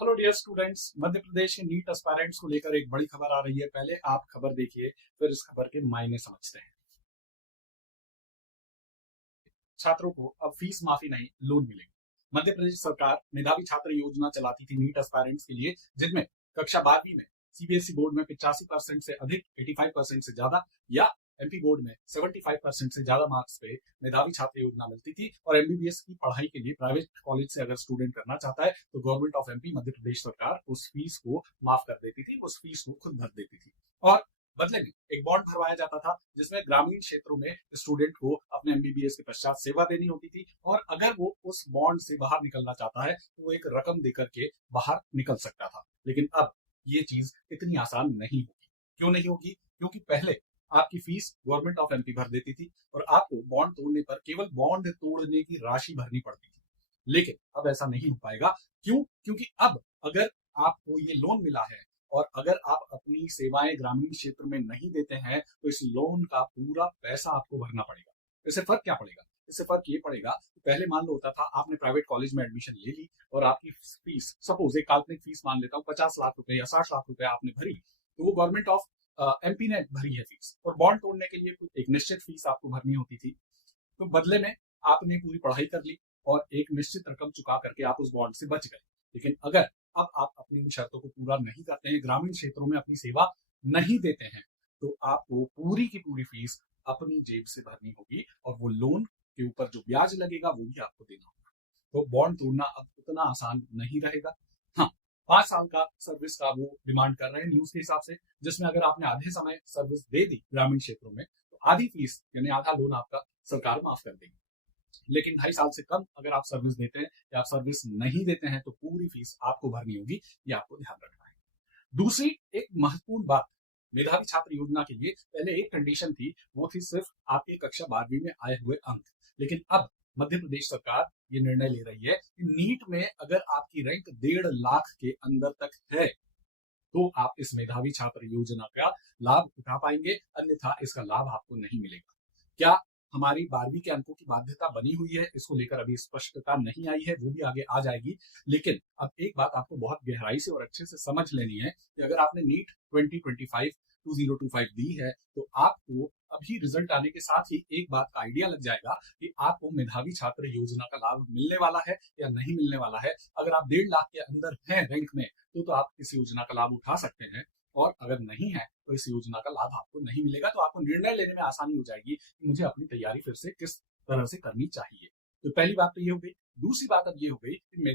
Hello dear students. Madhya Pradesh के NEET aspirants को लेकर एक बड़ी खबर आ रही है। पहले आप खबर देखिए, फिर इस खबर के मायने समझते हैं। छात्रों को अब फीस माफी नहीं, लोन मिलेगा। मध्य प्रदेश सरकार मेधावी छात्र योजना चलाती थी नीट एस्पायरेंट्स के लिए, जिनमें कक्षा 12वीं में सीबीएसई बोर्ड में 85% से अधिक, 85% से ज्यादा, या एमपी बोर्ड में 75% से ज्यादा मार्क्स पे मेधावी छात्र योजना मिलती थी। और एमबीबीएस की पढ़ाई के लिए प्राइवेट कॉलेज से अगर स्टूडेंट करना चाहता है तो government of MP Madhya Pradesh सरकार उस फीस को माफ कर देती थी, उस फीस को खुद भर देती थी। और बदले में एक बॉन्ड भरवाया जाता था, जिसमें ग्रामीण क्षेत्रों में स्टूडेंट को अपने एमबीबीएस के पश्चात सेवा देनी होती थी। और अगर वो उस बॉन्ड से बाहर निकलना चाहता है तो वो एक रकम देकर के बाहर निकल सकता था। लेकिन अब ये चीज इतनी आसान नहीं होगी। क्यों नहीं होगी? क्योंकि पहले आपकी फीस गवर्नमेंट ऑफ एमपी भर देती थी और आपको बॉन्ड तोड़ने पर केवल बॉन्ड तोड़ने की राशि भरनी पड़ती थी। लेकिन अब ऐसा नहीं हो पाएगा। क्यों? क्योंकि अब अगर आपको ये लोन मिला है और अगर आप अपनी सेवाएं ग्रामीण क्षेत्र में नहीं देते हैं तो इस लोन का पूरा पैसा आपको भरना पड़ेगा। इससे फर्क क्या पड़ेगा? इससे फर्क ये पड़ेगा कि पहले मान लो होता था आपने प्राइवेट कॉलेज में एडमिशन ले ली और आपकी फीस, सपोज एक काल्पनिक फीस मान लेता हूँ, 50 लाख रुपए या 60 लाख रुपए आपने भरी, तो वो गवर्नमेंट ऑफ एमपी ने भरी है फीस, और बॉन्ड तोड़ने के लिए एक निश्चित फीस आपको भरनी होती थी। तो बदले में आपने पूरी पढ़ाई कर ली और एक निश्चित रकम चुका करके आप उस बॉन्ड से बच गए। लेकिन अगर अब आप अपनी इन शर्तों को पूरा नहीं करते हैं, ग्रामीण क्षेत्रों में अपनी सेवा नहीं देते हैं, तो आपको पूरी की पूरी फीस अपनी जेब से भरनी होगी और वो लोन के ऊपर जो ब्याज लगेगा वो भी आपको देना होगा। तो बॉन्ड तोड़ना अब उतना आसान नहीं रहेगा। हाँ, 5 साल का सर्विस का वो डिमांड कर रहे हैं न्यूज के हिसाब से, जिसमें अगर आपने आधे समय सर्विस दे दी ग्रामीण क्षेत्रों में तो आधी फीस यानी आधा लोन आपका सरकार माफ कर देगी। लेकिन 2.5 साल से कम अगर आप सर्विस देते हैं या आप सर्विस नहीं देते हैं तो पूरी फीस आपको भरनी होगी। ये आपको ध्यान रखना है। दूसरी एक महत्वपूर्ण बात, मेधावी छात्र योजना के लिए पहले एक कंडीशन थी, वो थी सिर्फ आपके कक्षा 12वीं में आए हुए अंक। लेकिन अब मध्य प्रदेश सरकार ये निर्णय ले रही है कि नीट में अगर आपकी रैंक 1.5 लाख के अंदर तक है तो आप इस मेधावी छात्र योजना का लाभ उठा पाएंगे, अन्यथा इसका लाभ आपको नहीं मिलेगा। क्या हमारी 12वीं के अंकों की बाध्यता बनी हुई है? इसको लेकर अभी स्पष्टता नहीं आई है, वो भी आगे आ जाएगी। लेकिन अब एक बात आपको बहुत गहराई से और अच्छे से समझ लेनी है कि अगर आपने नीट 2025 दी है तो आपको अभी रिजल्ट आने के साथ ही एक बात का आइडिया लग जाएगा कि आपको मेधावी छात्र योजना का लाभ मिलने वाला है या नहीं मिलने वाला है। अगर आप 1.5 लाख के अंदर हैं रैंक में तो आप इस योजना का लाभ उठा सकते हैं, और अगर नहीं है तो इस योजना का लाभ आपको नहीं मिलेगा। तो आपको निर्णय लेने में आसानी हो जाएगी कि मुझे अपनी तैयारी फिर से किस तरह से करनी चाहिए। तो पहली बात तो ये हो गई। दूसरी बात अब ये हो गई कि